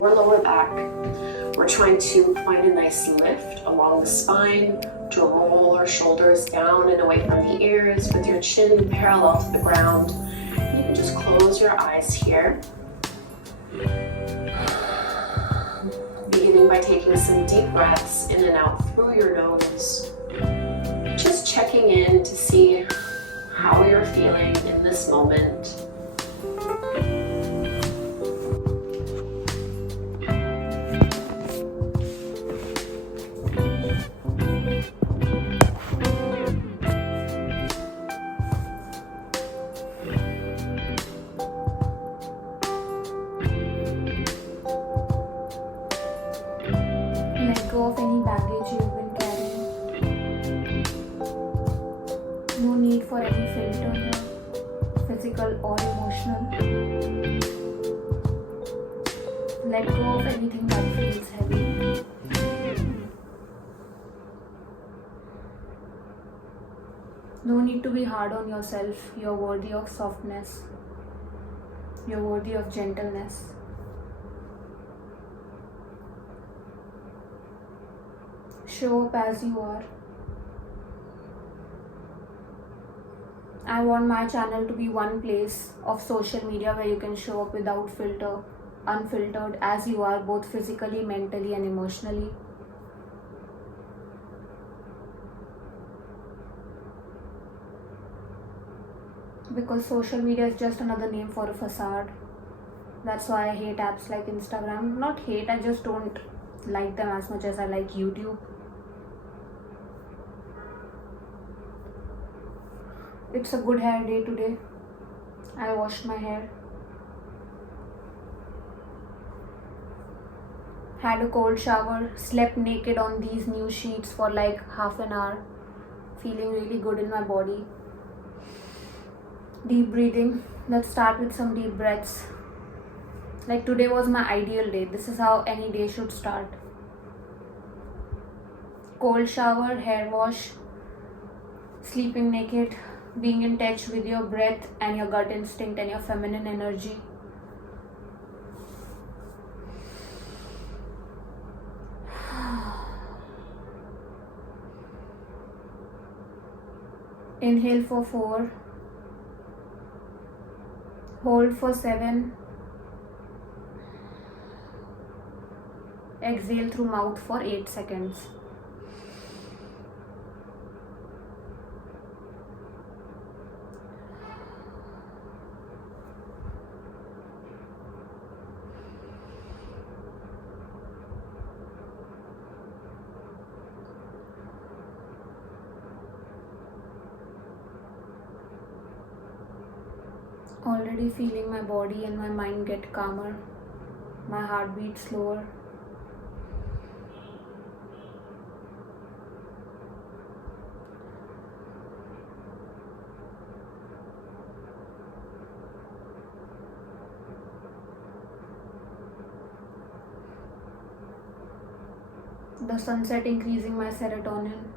your lower back. We're trying to find a nice lift along the spine, to roll our shoulders down and away from the ears with your chin parallel to the ground. You can just close your eyes here. Beginning by taking some deep breaths in and out through your nose. Just checking in to see how you're feeling in this moment. Let go of any baggage you've been carrying. No need for any filter here, physical or emotional. Let go of anything that feels heavy. No need to be hard on yourself. You're worthy of softness. You're worthy of gentleness. Show up as you are. I want my channel to be one place of social media where you can show up without filter, unfiltered, as you are, both physically, mentally, and emotionally. Because social media is just another name for a facade. That's why I hate apps like Instagram. Not hate, I just don't like them as much as I like YouTube. It's a good hair day today. I washed my hair. Had a cold shower, slept naked on these new sheets for like half an hour. Feeling really good in my body. Deep breathing. Let's start with some deep breaths. Like today was my ideal day. This is how any day should start. Cold shower, hair wash, sleeping naked, being in touch with your breath and your gut instinct and your feminine energy. Inhale for 4, hold for 7, exhale through mouth for 8 seconds. Already feeling my body and my mind get calmer, my heartbeat slower. The sunset increasing my serotonin.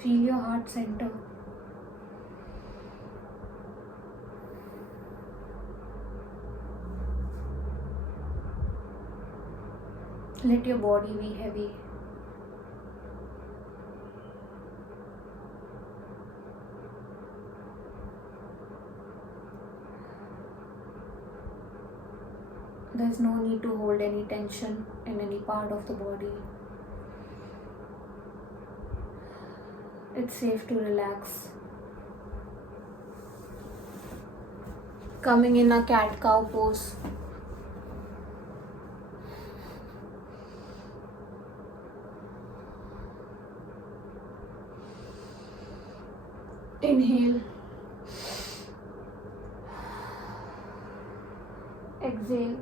Feel your heart center. Let your body be heavy. There's no need to hold any tension in any part of the body. It's safe to relax. Coming in a cat-cow pose. Inhale, exhale.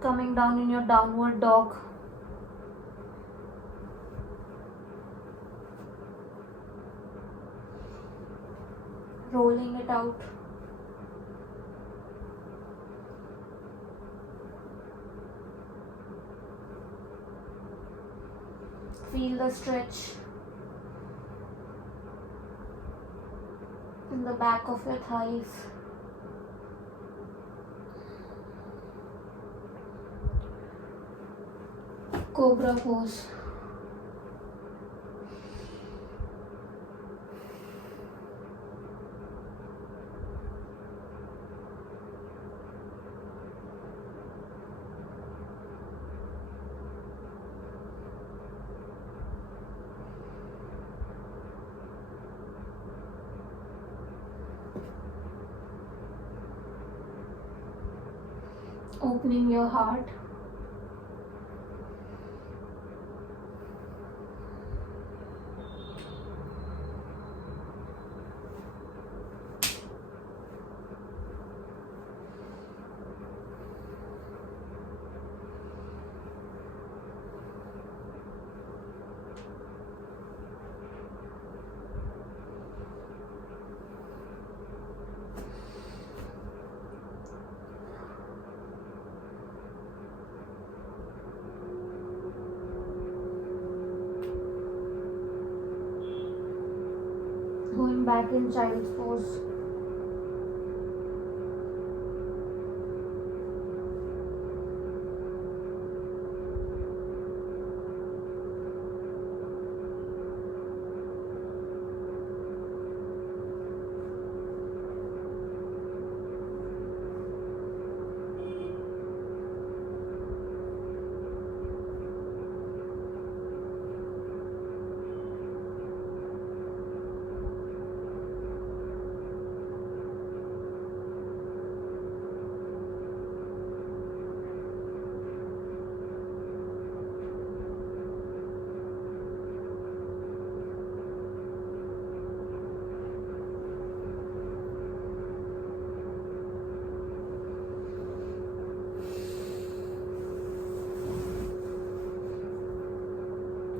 Coming down in your downward dog. Rolling it out. Feel the stretch in the back of your thighs. Cobra pose. Opening your heart. Going back in child's pose.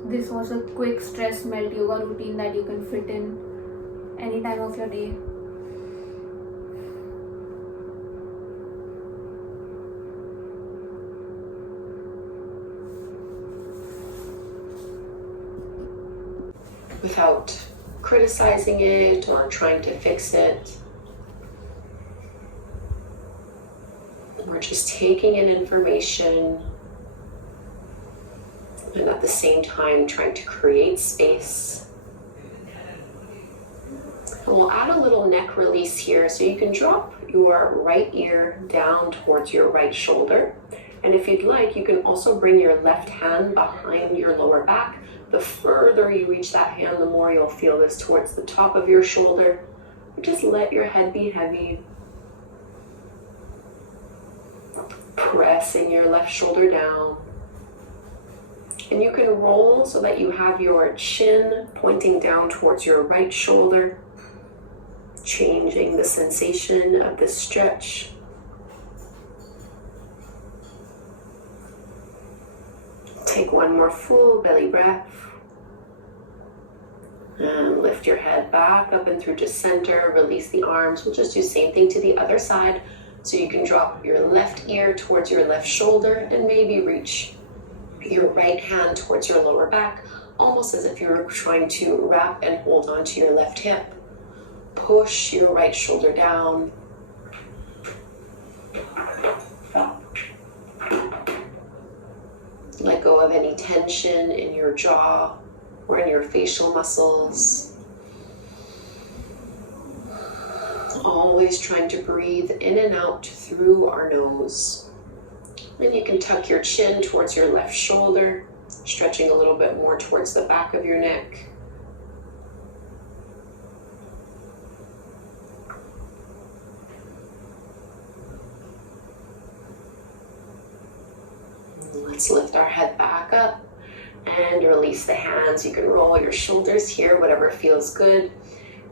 This was a quick stress melt yoga routine that you can fit in any time of your day. Without criticizing it or trying to fix it. We're just taking in information and at the same time trying to create space. And we'll add a little neck release here, so you can drop your right ear down towards your right shoulder. And if you'd like, you can also bring your left hand behind your lower back. The further you reach that hand, the more you'll feel this towards the top of your shoulder. Just let your head be heavy. Pressing your left shoulder down. And you can roll so that you have your chin pointing down towards your right shoulder, changing the sensation of this stretch. Take one more full belly breath. And lift your head back up and through to center. Release the arms. We'll just do the same thing to the other side. So you can drop your left ear towards your left shoulder and maybe reach your right hand towards your lower back, almost as if you're trying to wrap and hold onto your left hip. Push your right shoulder down. Let go of any tension in your jaw or in your facial muscles. Always trying to breathe in and out through our nose. Then you can tuck your chin towards your left shoulder, stretching a little bit more towards the back of your neck. Let's lift our head back up and release the hands. You can roll your shoulders here, whatever feels good.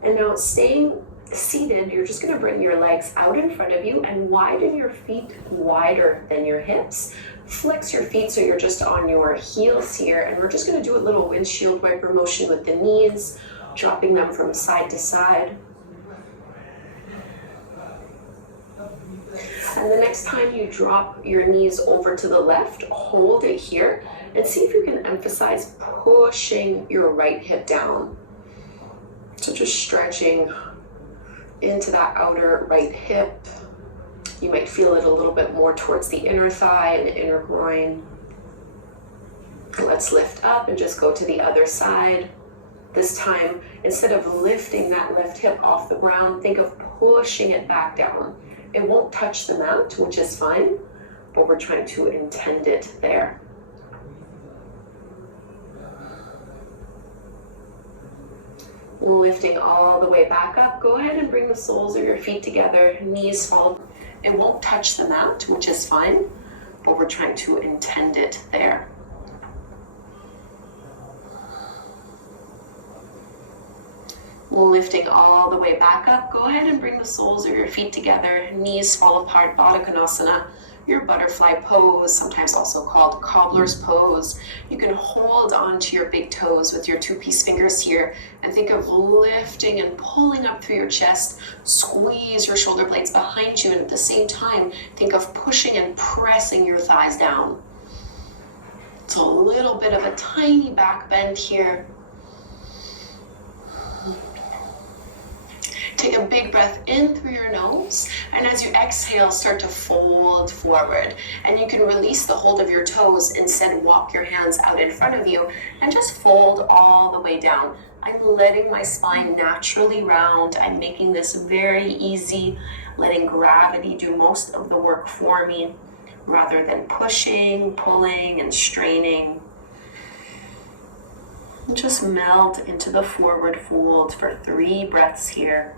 And now staying seated, you're just going to bring your legs out in front of you and widen your feet wider than your hips. Flex your feet so you're just on your heels here, and we're just going to do a little windshield wiper motion with the knees, dropping them from side to side. And the next time you drop your knees over to the left, hold it here and see if you can emphasize pushing your right hip down. So just stretching into that outer right hip. You might feel it a little bit more towards the inner thigh and the inner groin. Let's lift up and just go to the other side. This time, instead of lifting that left hip off the ground, think of pushing it back down. It won't touch the mat, which is fine, but we're trying to intend it there. Lifting all the way back up, go ahead and bring the soles of your feet together, knees fall. It won't touch the mat, which is fine, but we're trying to intend it there. Lifting all the way back up, go ahead and bring the soles of your feet together, knees fall apart, Baddha Konasana, your butterfly pose, sometimes also called cobbler's pose. You can hold onto your big toes with your two-piece fingers here and think of lifting and pulling up through your chest. Squeeze your shoulder blades behind you, and at the same time, think of pushing and pressing your thighs down. So a little bit of a tiny back bend here. Take a big breath in through your nose, and as you exhale, start to fold forward. And you can release the hold of your toes, instead walk your hands out in front of you, and just fold all the way down. I'm letting my spine naturally round. I'm making this very easy, letting gravity do most of the work for me, rather than pushing, pulling, and straining. And just melt into the forward fold for 3 breaths here.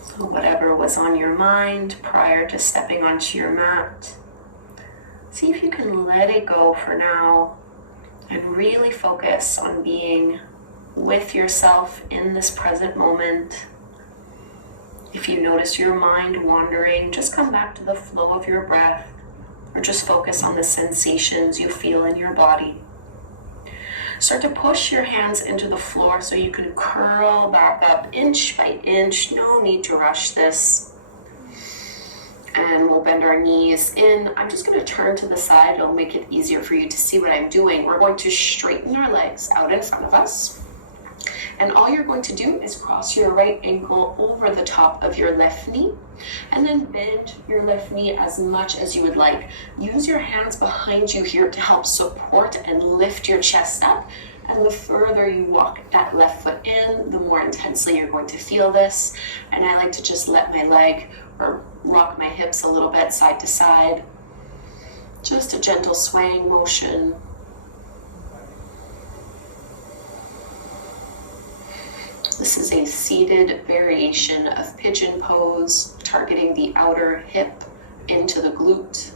So whatever was on your mind prior to stepping onto your mat, see if you can let it go for now and really focus on being with yourself in this present moment. If you notice your mind wandering, just come back to the flow of your breath, or just focus on the sensations you feel in your body. Start to push your hands into the floor so you can curl back up inch by inch. No need to rush this. And we'll bend our knees in. I'm just going to turn to the side. It'll make it easier for you to see what I'm doing. We're going to straighten our legs out in front of us. And all you're going to do is cross your right ankle over the top of your left knee, and then bend your left knee as much as you would like. Use your hands behind you here to help support and lift your chest up. And the further you walk that left foot in, the more intensely you're going to feel this. And I like to just let my leg or rock my hips a little bit side to side. Just a gentle swaying motion. This is a seated variation of pigeon pose, targeting the outer hip into the glute.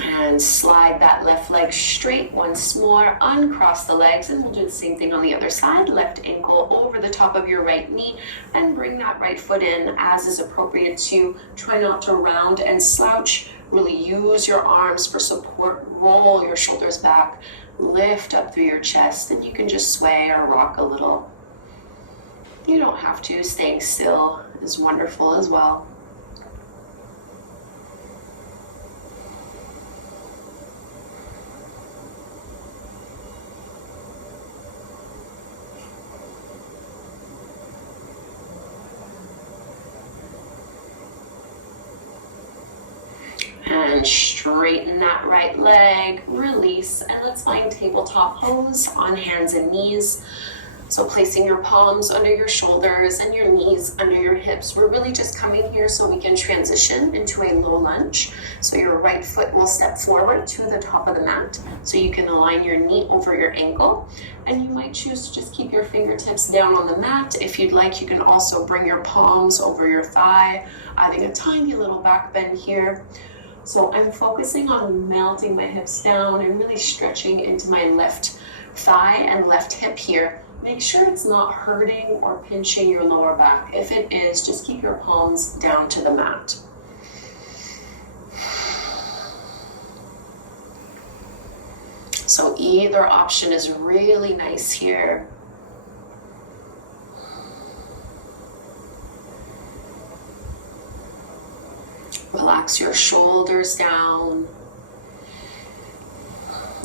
And then slide that left leg straight once more, uncross the legs, and we'll do the same thing on the other side. Left ankle over the top of your right knee, and bring that right foot in as is appropriate to. Try not to round and slouch. Really use your arms for support. Roll your shoulders back, lift up through your chest, and you can just sway or rock a little. You don't have to. Staying still is wonderful as well. And straighten that right leg, release, and let's find tabletop pose on hands and knees. So placing your palms under your shoulders and your knees under your hips. We're really just coming here so we can transition into a low lunge. So your right foot will step forward to the top of the mat. So you can align your knee over your ankle. And you might choose to just keep your fingertips down on the mat. If you'd like, you can also bring your palms over your thigh, adding a tiny little back bend here. So I'm focusing on melting my hips down and really stretching into my left thigh and left hip here. Make sure it's not hurting or pinching your lower back. If it is, just keep your palms down to the mat. So either option is really nice here. Relax your shoulders down.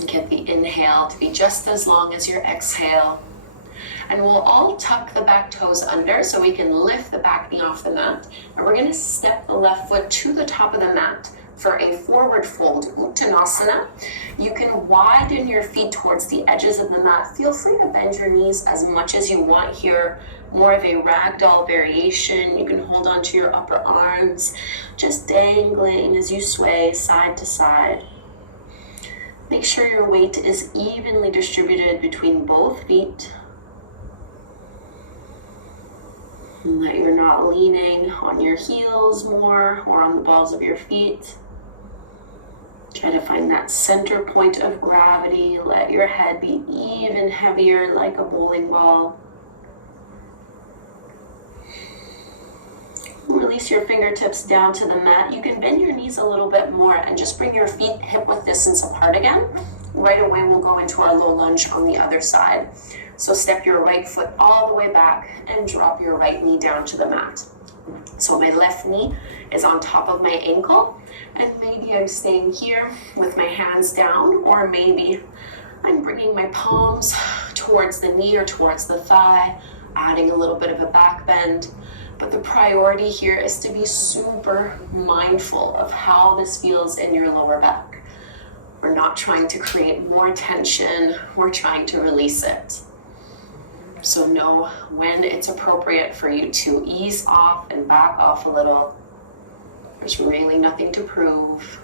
Get the inhale to be just as long as your exhale. And we'll all tuck the back toes under so we can lift the back knee off the mat. And we're going to step the left foot to the top of the mat for a forward fold, Uttanasana. You can widen your feet towards the edges of the mat. Feel free to bend your knees as much as you want here. More of a ragdoll variation. You can hold onto your upper arms, just dangling as you sway side to side. Make sure your weight is evenly distributed between both feet. And that you're not leaning on your heels more or on the balls of your feet. Try to find that center point of gravity. Let your head be even heavier like a bowling ball. Release your fingertips down to the mat. You can bend your knees a little bit more and just bring your feet hip-width distance apart again. Right away, we'll go into our low lunge on the other side. So step your right foot all the way back and drop your right knee down to the mat. So my left knee is on top of my ankle, and maybe I'm staying here with my hands down, or maybe I'm bringing my palms towards the knee or towards the thigh, adding a little bit of a back bend. But the priority here is to be super mindful of how this feels in your lower back. We're not trying to create more tension, we're trying to release it. So know when it's appropriate for you to ease off and back off a little. There's really nothing to prove.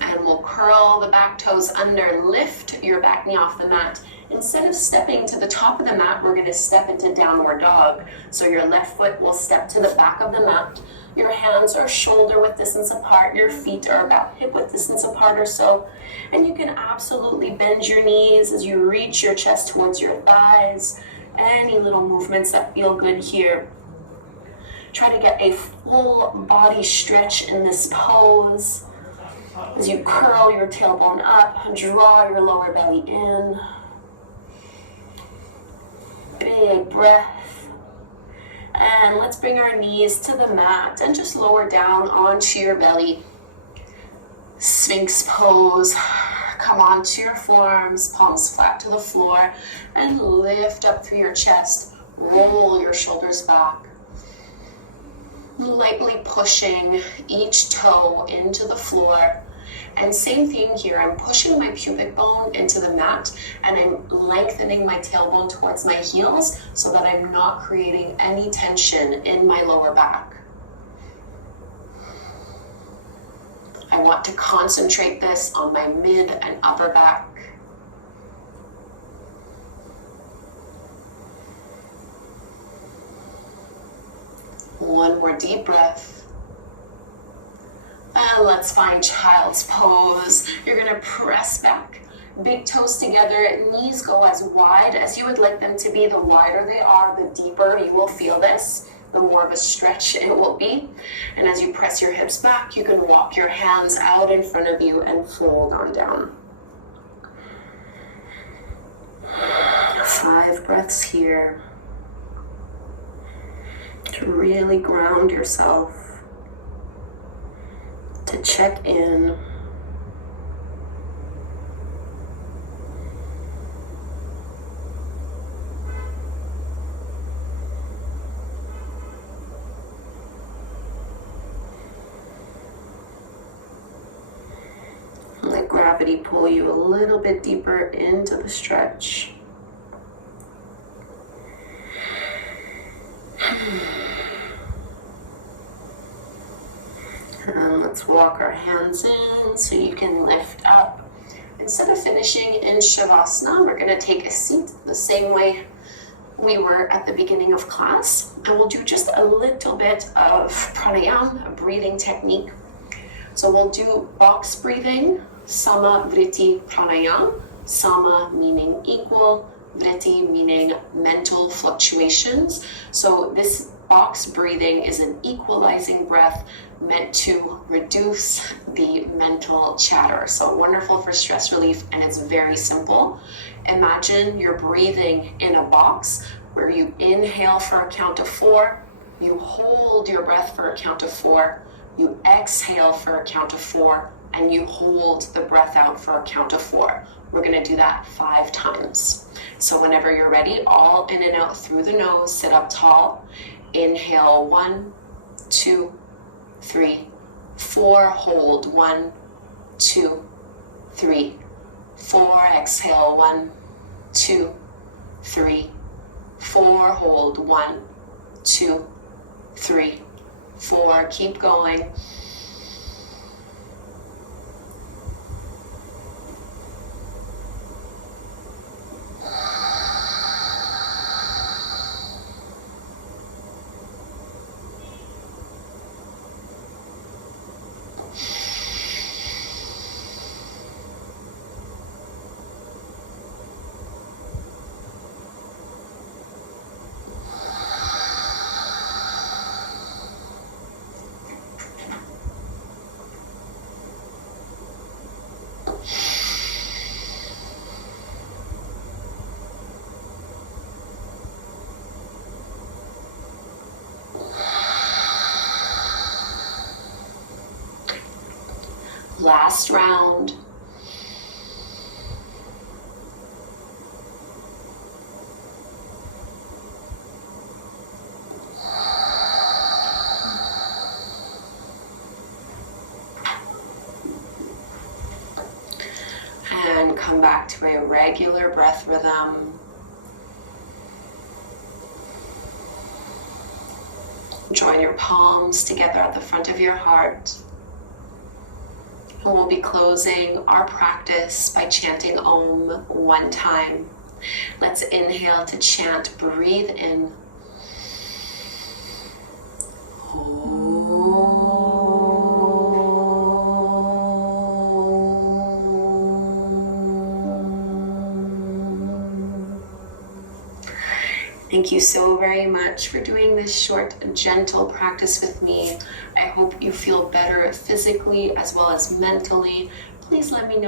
And we'll curl the back toes under, lift your back knee off the mat. Instead of stepping to the top of the mat, we're going to step into downward dog. So your left foot will step to the back of the mat. Your hands are shoulder width distance apart. Your feet are about hip width distance apart or so. And you can absolutely bend your knees as you reach your chest towards your thighs. Any little movements that feel good here. Try to get a full body stretch in this pose. As you curl your tailbone up, draw your lower belly in. Big breath. And let's bring our knees to the mat and just lower down onto your belly. Sphinx pose. Come onto your forearms, palms flat to the floor, and lift up through your chest. Roll your shoulders back. Lightly pushing each toe into the floor. And same thing here, I'm pushing my pubic bone into the mat and I'm lengthening my tailbone towards my heels so that I'm not creating any tension in my lower back. I want to concentrate this on my mid and upper back. One more deep breath. And let's find child's pose. You're gonna press back. Big toes together, knees go as wide as you would like them to be. The wider they are, the deeper you will feel this, the more of a stretch it will be. And as you press your hips back, you can walk your hands out in front of you and fold on down. 5 breaths here to really ground yourself, to check in. Let gravity pull you a little bit deeper into the stretch. And let's walk our hands in so you can lift up. Instead of finishing in Shavasana, we're going to take a seat the same way we were at the beginning of class. And we'll do just a little bit of pranayama, a breathing technique. So we'll do box breathing, sama vritti pranayama, sama meaning equal, vritti meaning mental fluctuations. So this box breathing is an equalizing breath meant to reduce the mental chatter. So wonderful for stress relief, and it's very simple. Imagine you're breathing in a box where you inhale for a count of 4, you hold your breath for a count of 4, you exhale for a count of 4, and you hold the breath out for a count of 4. We're gonna do that 5 times. So whenever you're ready, all in and out through the nose, sit up tall. Inhale, 1, 2, 3, 4. Hold, 1, 2, 3, 4. Exhale, 1, 2, 3, 4. Hold, 1, 2, 3, 4. Keep going. Last round. And come back to a regular breath rhythm. Join your palms together at the front of your heart. And we'll be closing our practice by chanting Om 1 time. Let's inhale to chant. Breathe in. Thank you so very much for doing this short, gentle practice with me. I hope you feel better physically as well as mentally. Please let me know